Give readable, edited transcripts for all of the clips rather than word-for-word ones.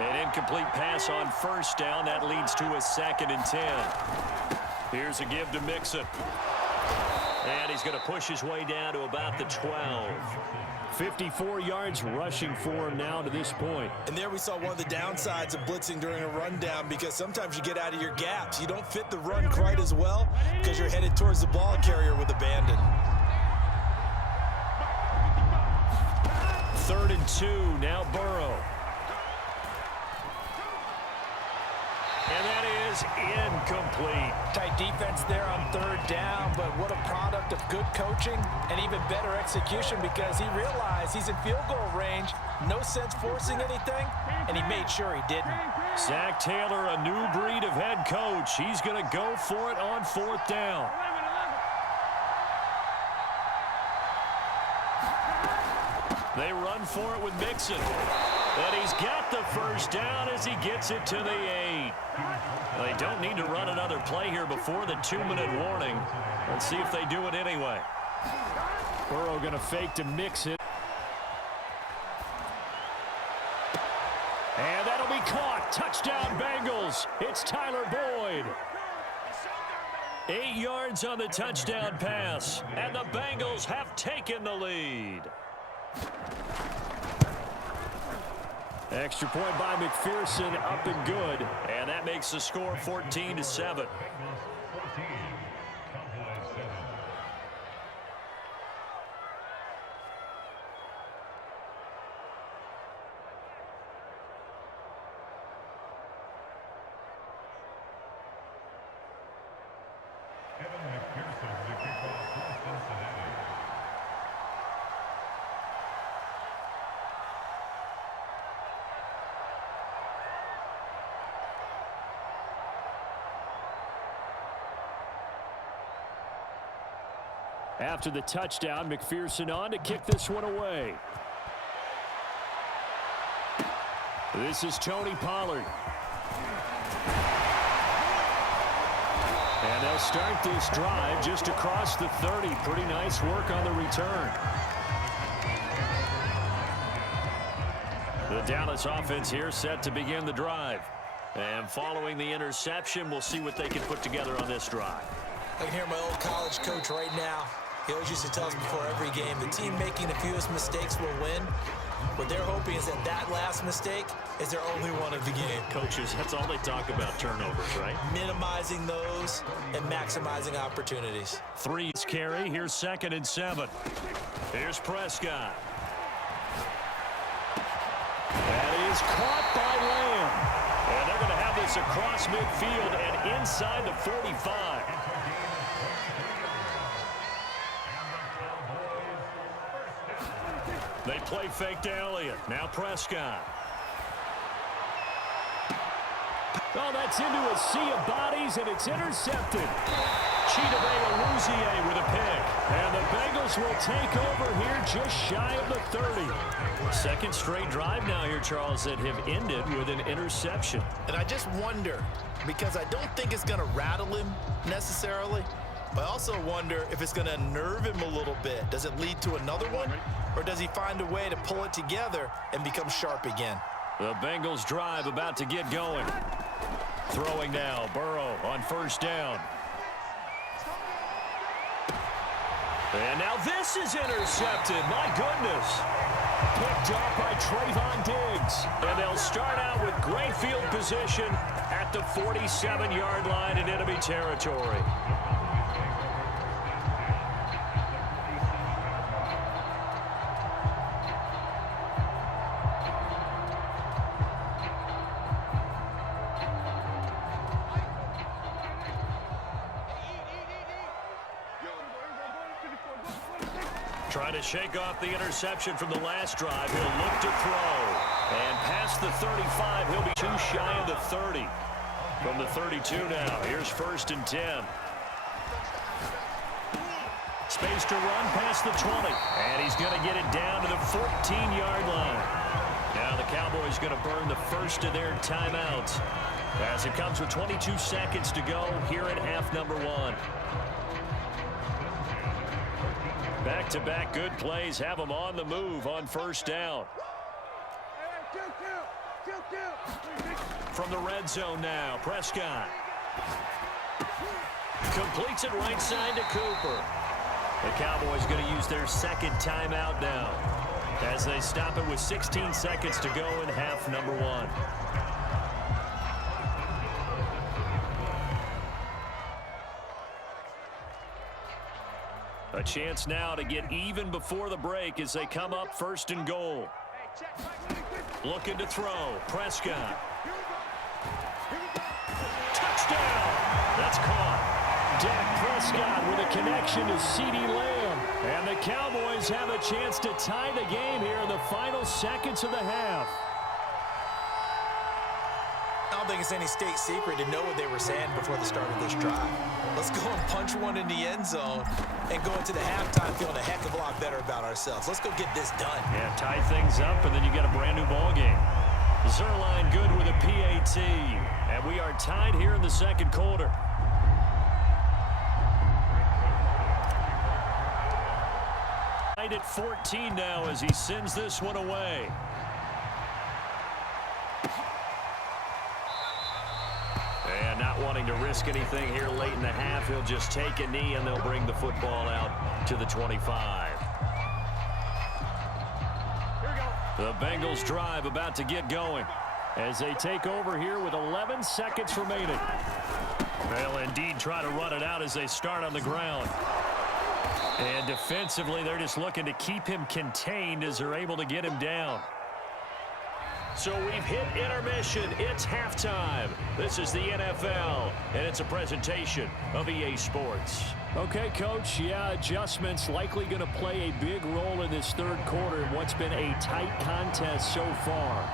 An incomplete pass on first down. That leads to a 2nd and 10. Here's a give to Mixon. And he's going to push his way down to about the 12. 54 yards rushing for him now to this point. And there we saw one of the downsides of blitzing during a rundown, because sometimes you get out of your gaps. You don't fit the run quite as well because you're headed towards the ball carrier with abandon. 3rd and 2. Now Burrow. And that is incomplete. Tight defense there on 3rd down, but what a product of good coaching and even better execution, because he realized he's in field goal range. No sense forcing anything, and he made sure he didn't. Zach Taylor, a new breed of head coach. He's going to go for it on 4th down. They run for it with Mixon. But he's got the first down as he gets it to the 8. They don't need to run another play here before the 2-minute warning. Let's see if they do it anyway. Burrow going to fake to mix it. And that'll be caught. Touchdown Bengals. It's Tyler Boyd. 8 yards on the touchdown pass. And the Bengals have taken the lead. Extra point by McPherson, up and good. And that makes the score 14-7. After the touchdown, McPherson on to kick this one away. This is Tony Pollard. And they'll start this drive just across the 30. Pretty nice work on the return. The Dallas offense here set to begin the drive. And following the interception, we'll see what they can put together on this drive. I can hear my old college coach right now. He always used to tell us before every game, the team making the fewest mistakes will win. What they're hoping is that that last mistake is their only one of the game. Coaches, that's all they talk about, turnovers, right? Minimizing those and maximizing opportunities. 3 carry. Here's 2nd and 7. Here's Prescott. That is caught by Lamb. And they're going to have this across midfield and inside the 45. They play fake to Elliott. Now Prescott. Oh, that's into a sea of bodies, and it's intercepted. Chidobe with a pick. And the Bengals will take over here just shy of the 30. 2nd straight drive now here, Charles, that have ended with an interception. And I just wonder, because I don't think it's going to rattle him necessarily, but I also wonder if it's going to unnerve him a little bit. Does it lead to another one? Or does he find a way to pull it together and become sharp again? The Bengals drive about to get going. Throwing now, Burrow on 1st down. And now this is intercepted. My goodness. Picked up by Trayvon Diggs. And they'll start out with great field position at the 47-yard line in enemy territory. Trying to shake off the interception from the last drive. He'll look to throw. And past the 35, he'll be too shy of the 30. From the 32 now, here's 1st and 10. Space to run past the 20. And he's going to get it down to the 14-yard line. Now the Cowboys going to burn the first of their timeouts, as it comes with 22 seconds to go here at half number 1. Back-to-back good plays have them on the move on 1st down. From the red zone now, Prescott. Completes it right side to Cooper. The Cowboys going to use their second timeout now as they stop it with 16 seconds to go in half number one. A chance now to get even before the break as they come up first and goal. Looking to throw. Prescott. Touchdown! That's caught. Dak Prescott with a connection to CeeDee Lamb. And the Cowboys have a chance to tie the game here in the final seconds of the half. I don't think it's any state secret to know what they were saying before the start of this drive. Let's go and punch one in the end zone and go into the halftime feeling a heck of a lot better about ourselves. Let's go get this done. Yeah, tie things up, and then you get a brand new ball game. Zerline good with a PAT. And we are tied here in the second quarter. Tied at 14 now as he sends this one away. And not wanting to risk anything here late in the half, he'll just take a knee and they'll bring the football out to the 25. The Bengals drive about to get going as they take over here with 11 seconds remaining. They'll indeed try to run it out as they start on the ground. And defensively, they're just looking to keep him contained as they're able to get him down. So we've hit intermission. It's halftime. This is the NFL, and it's a presentation of EA Sports. Okay, Coach, yeah, adjustments likely going to play a big role in this third quarter in what's been a tight contest so far.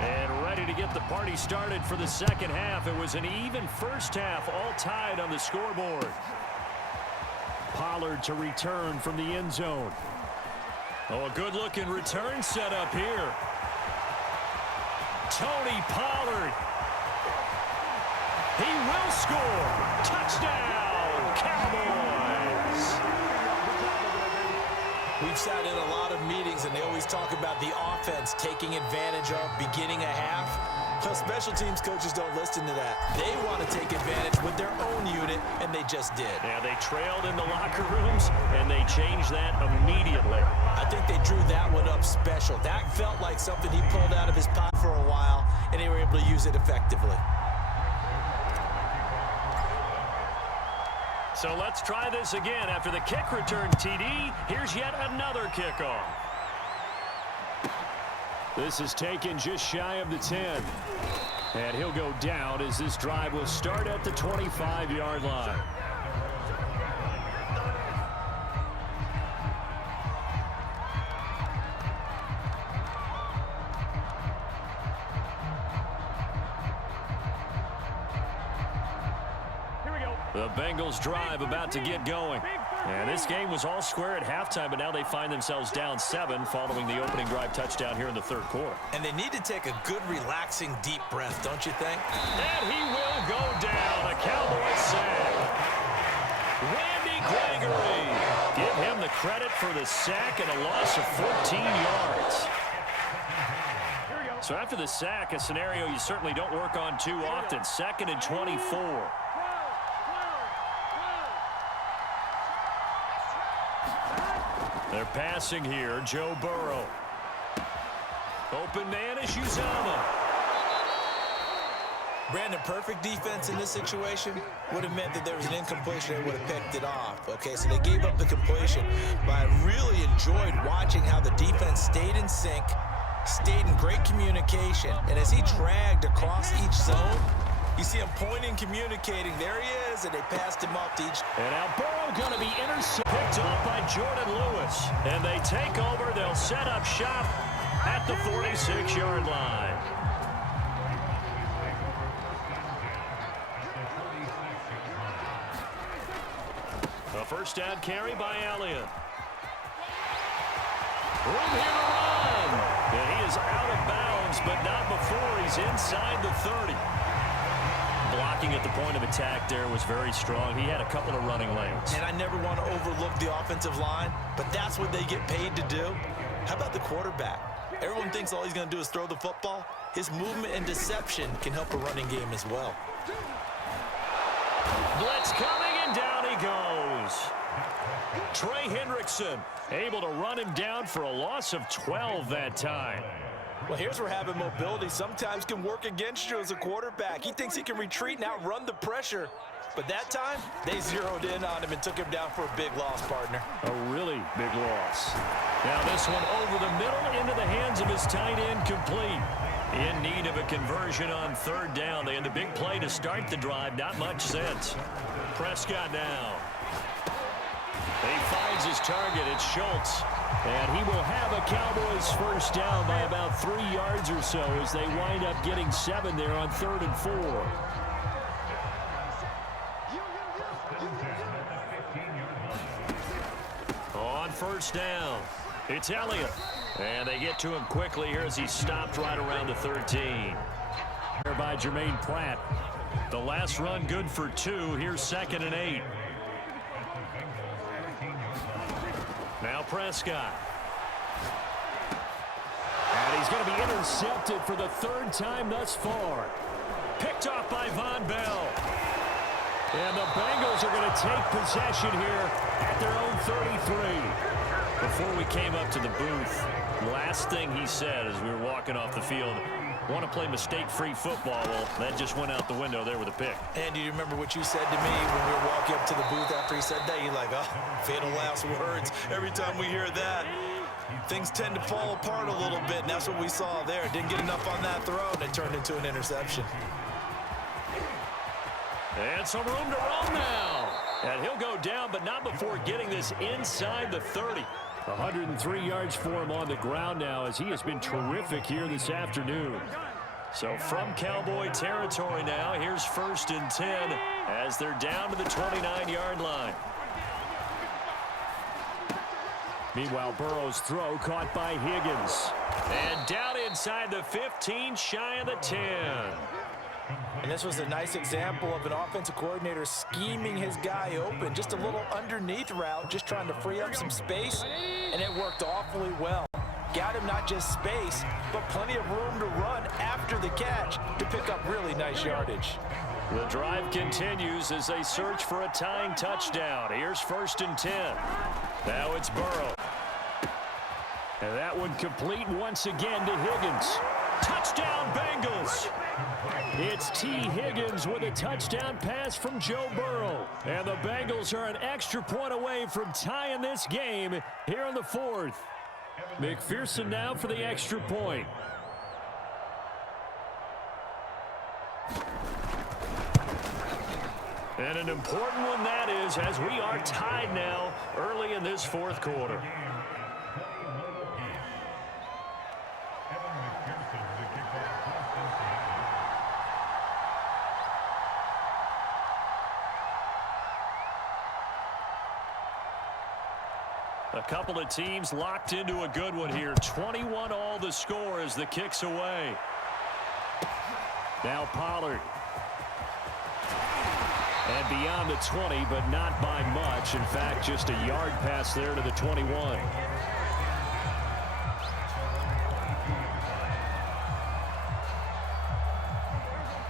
And ready to get the party started for the second half. It was an even first half, all tied on the scoreboard. Pollard to return from the end zone. Oh, a good-looking return set up here. Tony Pollard. He will score. Touchdown, Cowboys. We've sat in a lot of meetings, and they always talk about the offense taking advantage of beginning a half. Well, special teams coaches don't listen to that. They want to take advantage with their own unit, and they just did. Yeah, they trailed in the locker rooms, and they changed that immediately. I think they drew that one up special. That felt like something he pulled out of his pocket for a while, and they were able to use it effectively. So let's try this again. After the kick return TD, here's yet another kickoff. This is taken just shy of the 10. And he'll go down as this drive will start at the 25-yard line. The Bengals drive about to get going. And this game was all square at halftime, but now they find themselves down 7 following the opening drive touchdown here in the third quarter. And they need to take a good, relaxing, deep breath, don't you think? And he will go down. A Cowboys sack. Randy Gregory. Give him the credit for the sack and a loss of 14 yards. So after the sack, a scenario you certainly don't work on too often. 2nd and 24. They're passing here. Joe Burrow. Open man is Uzomah. Brandon, perfect defense in this situation would have meant that there was an incompletion and would have picked it off. Okay, so they gave up the completion. But I really enjoyed watching how the defense stayed in sync, stayed in great communication. And as he dragged across each zone, you see him pointing, communicating. There he is, and they passed him up to each. And now Burrow going to be picked off by Jordan Lewis. And they take over. They'll set up shop at the 46-yard line. A first down carry by Elliott. Room here to run. And he is out of bounds, but not before he's inside the 30. Blocked blocking at the point of attack there was very strong. He had a couple of running lanes. And I never want to overlook the offensive line, but that's what they get paid to do. How about the quarterback? Everyone thinks all he's going to do is throw the football. His movement and deception can help a running game as well. Blitz coming, and down he goes. Trey Hendrickson able to run him down for a loss of 12 that time. Well, here's where having mobility sometimes can work against you as a quarterback. He thinks he can retreat and outrun the pressure. But that time, they zeroed in on him and took him down for a big loss, partner. A really big loss. Now this one over the middle into the hands of his tight end, complete. In need of a conversion on third down. They had the big play to start the drive. Not much sense. Prescott now. He finds his target. It's Schultz. And he will have a Cowboys first down by about 3 yards or so as they wind up getting 7 there on 3rd and 4. On first down, it's Elliott. And they get to him quickly here as he stopped right around the 13. Here by Jermaine Pratt. The last run good for 2. Here's 2nd and 8. Now Prescott. And he's going to be intercepted for the 3rd time thus far. Picked off by Von Bell. And the Bengals are going to take possession here at their own 33. Before we came up to the booth, last thing he said as we were walking off the field, want to play mistake-free football. Well, that just went out the window there with a pick. And do you remember what you said to me when we were walking up to the booth after he said that? You're like, oh, fatal last words. Every time we hear that, things tend to fall apart a little bit, and that's what we saw there. Didn't get enough on that throw, and it turned into an interception. And some room to roam now. And he'll go down, but not before getting this inside the 30. 103 yards for him on the ground now as he has been terrific here this afternoon. So from Cowboy territory now, here's 1st and 10 as they're down to the 29-yard line. Meanwhile, Burrow's throw caught by Higgins. And down inside the 15, shy of the 10. And this was a nice example of an offensive coordinator scheming his guy open. Just a little underneath route, just trying to free up some space, and it worked awfully well. Got him not just space, but plenty of room to run after the catch to pick up really nice yardage. The drive continues as they search for a tying touchdown. Here's 1st and 10. Now it's Burrow. And that one complete once again to Higgins. Touchdown, Bengals! It's T. Higgins with a touchdown pass from Joe Burrow. And the Bengals are an extra point away from tying this game here in the 4th. McPherson now for the extra point. And an important one that is, as we are tied now early in this 4th quarter. A couple of teams locked into a good one here. 21 all the score as the kick's away. Now Pollard. And beyond the 20, but not by much. In fact, just a yard pass there to the 21.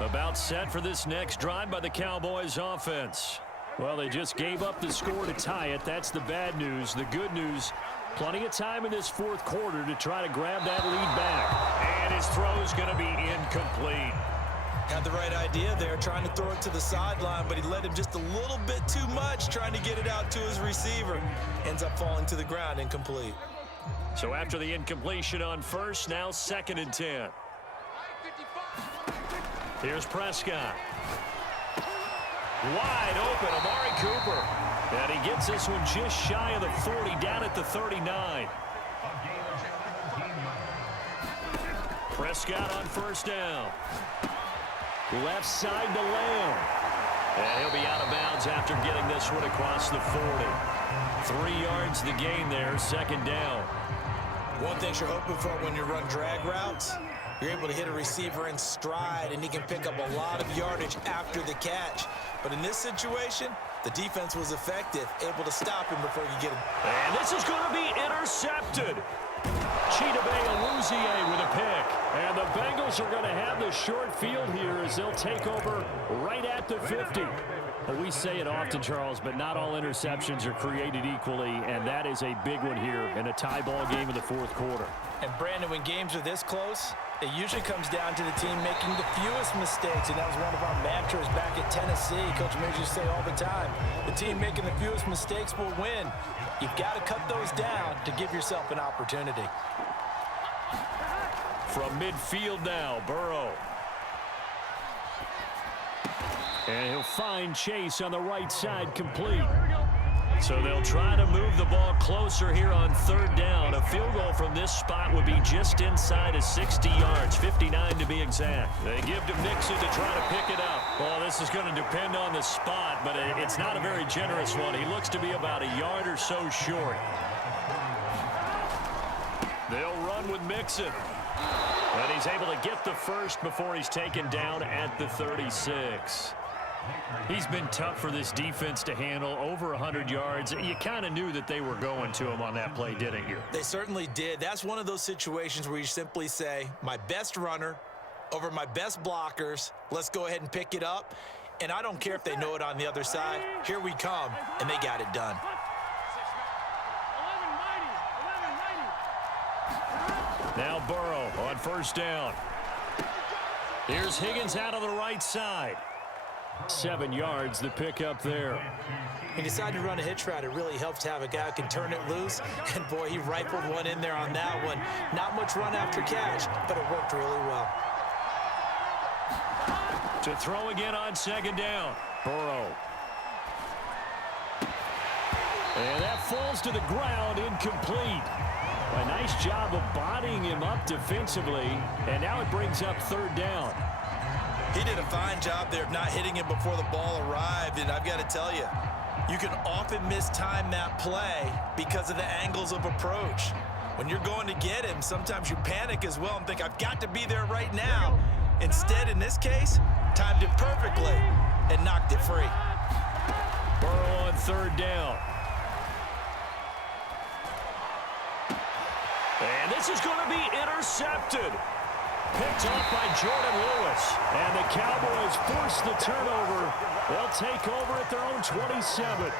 About set for this next drive by the Cowboys offense. Well, they just gave up the score to tie it. That's the bad news. The good news, plenty of time in this 4th quarter to try to grab that lead back. And his throw's going to be incomplete. Had the right idea there, trying to throw it to the sideline, but he let him just a little bit too much, trying to get it out to his receiver. Ends up falling to the ground, incomplete. So after the incompletion on 1st, now 2nd and 10. Here's Prescott. Wide open, Amari Cooper. And he gets this one just shy of the 40, down at the 39. Prescott on 1st down. Left side to Lamb. And he'll be out of bounds after getting this one across the 40. 3 yards the gain there, 2nd down. One thing you're hoping for when you run drag routes, You're able to hit a receiver in stride, and he can pick up a lot of yardage after the catch. But in this situation, the defense was effective, able to stop him before he could get him. And this is going to be intercepted. Chidobe Awuzie with a pick. And the Bengals are going to have the short field here as they'll take over right at the 50. Well, we say it often, Charles, but not all interceptions are created equally, and that is a big one here in a tie ball game in the fourth quarter. And, Brandon, when games are this close, it usually comes down to the team making the fewest mistakes, and that was one of our mantras back at Tennessee. Coach Mears used to say all the time, the team making the fewest mistakes will win. You've got to cut those down to give yourself an opportunity. From midfield now, Burrow. And he'll find Chase on the right side, complete. So they'll try to move the ball closer here on third down. A field goal from this spot would be just inside of 60 yards, 59 to be exact. They give to Mixon to try to pick it up. Well, this is going to depend on the spot, but it's not a very generous one. He looks to be about a yard or so short. They'll run with Mixon. And he's able to get the first before he's taken down at the 36. He's been tough for this defense to handle, over 100 yards. You kind of knew that they were going to him on that play, didn't you? They certainly did. That's one of those situations where you simply say, my best runner over my best blockers, let's go ahead and pick it up. And I don't care if they know it on the other side. Here we come, and they got it done. Now Burrow on first down. Here's Higgins out on the right side. 7 yards, the pickup there. He decided to run a hitch route. It really helps to have a guy who can turn it loose. And, boy, he rifled one in there on that one. Not much run after catch, but it worked really well. To throw again on second down. Burrow. And that falls to the ground, incomplete. A nice job of bodying him up defensively, and now it brings up third down. He did a fine job there of not hitting him before the ball arrived, and I've got to tell you, you can often mistime that play because of the angles of approach. When you're going to get him, sometimes you panic as well and think, I've got to be there right now. Instead, in this case, timed it perfectly and knocked it free. Burrow on third down. And this is going to be intercepted. Picked off by Jordan Lewis. And the Cowboys force the turnover. They'll take over at their own 27.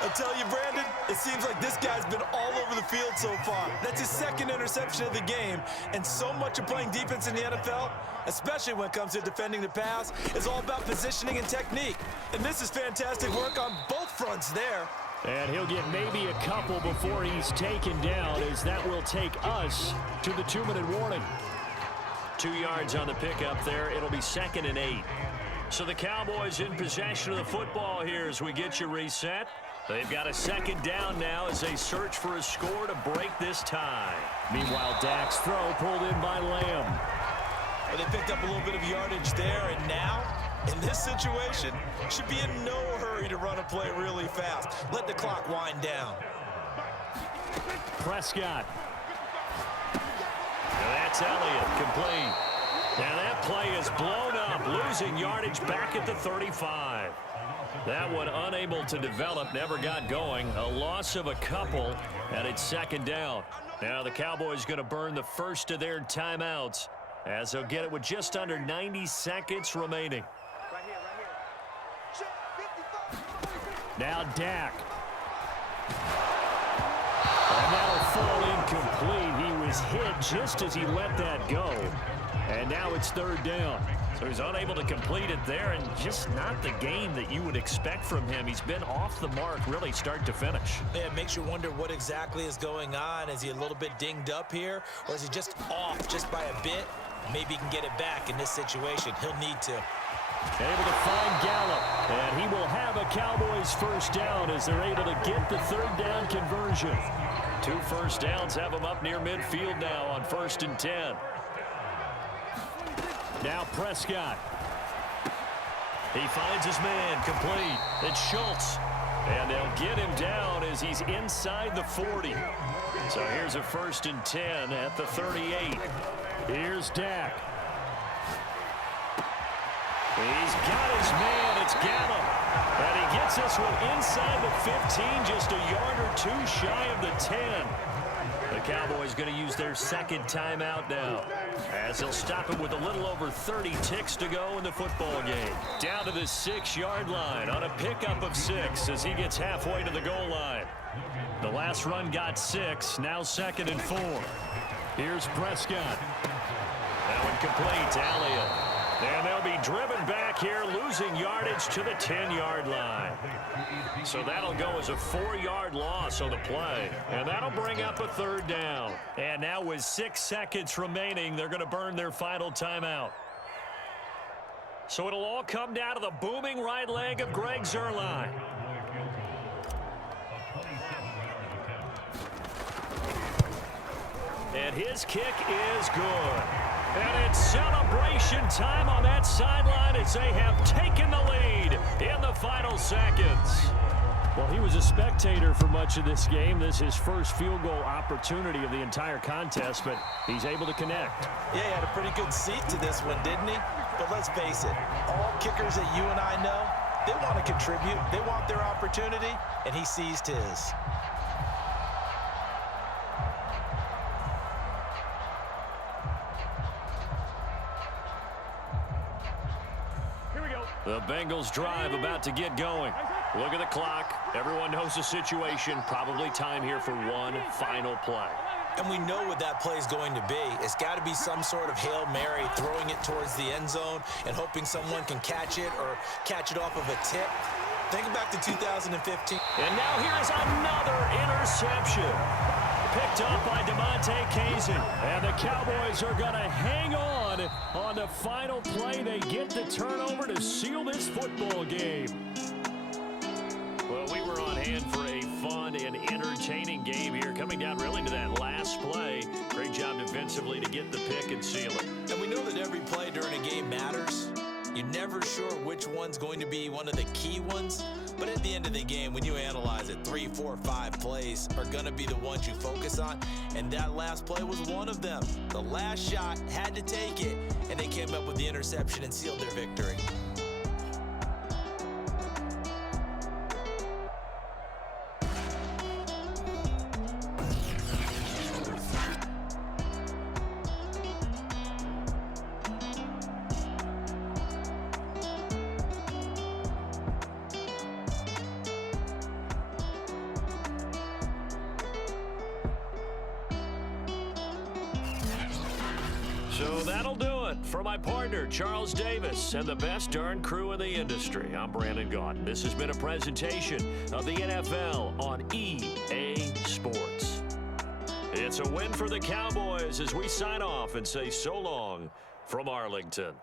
I'll tell you, Brandon, it seems like this guy's been all over the field so far. That's his second interception of the game. And so much of playing defense in the NFL, especially when it comes to defending the pass, is all about positioning and technique. And this is fantastic work on both fronts there. And he'll get maybe a couple before he's taken down, as that will take us to the 2-minute warning. 2 yards on the pickup there. It'll be 2nd and 8. So the Cowboys in possession of the football here as we get you reset. They've got a second down now as they search for a score to break this tie. Meanwhile, Dak's throw pulled in by Lamb. Well, they picked up a little bit of yardage there, and now, in this situation, should be in no hurry to run a play really fast. Let the clock wind down. Prescott. Now that's Elliott, complete. Now that play is blown up, losing yardage back at the 35. That one unable to develop, never got going. A loss of a couple, and it's second down. Now the Cowboys going to burn the first of their timeouts, as they'll get it with just under 90 seconds remaining. Now Dak. And that'll fall incomplete. He was hit just as he let that go. And now it's third down. So he's unable to complete it there, and just not the game that you would expect from him. He's been off the mark really start to finish. Yeah, it makes you wonder what exactly is going on. Is he a little bit dinged up here, or is he just off just by a bit? Maybe he can get it back in this situation. He'll need to. Able to find Gallup, and he will have a Cowboys first down as they're able to get the third down conversion. 2 first downs have them up near midfield now on 1st and 10. Now Prescott. He finds his man, complete. It's Schultz. And they'll get him down as he's inside the 40. So here's a 1st and 10 at the 38. Here's Dak. He's got his man. It's Gallup. And he gets this one inside the 15, just a yard or two shy of the 10. The Cowboys going to use their second timeout now, as they'll stop him with a little over 30 ticks to go in the football game. Down to the 6-yard line on a pickup of 6 as he gets halfway to the goal line. The last run got 6, now 2nd and 4. Here's Prescott. That one complete to Elliott. And they'll be driven back here, losing yardage to the 10-yard line. So that'll go as a 4-yard loss on the play. And that'll bring up a 3rd down. And now with 6 seconds remaining, they're going to burn their final timeout. So it'll all come down to the booming right leg of Greg Zuerlein. And his kick is good. And it's celebration time on that sideline as they have taken the lead in the final seconds. Well, he was a spectator for much of this game. This is his first field goal opportunity of the entire contest, but he's able to connect. Yeah, he had a pretty good seat to this one, didn't he? But let's face it, all kickers that you and I know, they want to contribute. They want their opportunity, and he seized his. The Bengals drive about to get going. Look at the clock. Everyone knows the situation. Probably time here for one final play. And we know what that play is going to be. It's got to be some sort of Hail Mary, throwing it towards the end zone and hoping someone can catch it or catch it off of a tip. Think back to 2015. And now here is another interception. Picked up by DeMonte Kazin. And the Cowboys are going to hang on the final play. They get the turnover to seal this football game. Well, we were on hand for a fun and entertaining game here, coming down really to that last play. Great job defensively to get the pick and seal it. And we know that every play during a game matters. You're never sure which one's going to be one of the key ones. But at the end of the game, when you analyze it, 3, 4, 5 plays are going to be the ones you focus on. And that last play was one of them. The last shot had to take it, and they came up with the interception and sealed their victory. So that'll do it for my partner, Charles Davis, and the best darn crew in the industry. I'm Brandon Gaudin. This has been a presentation of the NFL on EA Sports. It's a win for the Cowboys as we sign off and say so long from Arlington.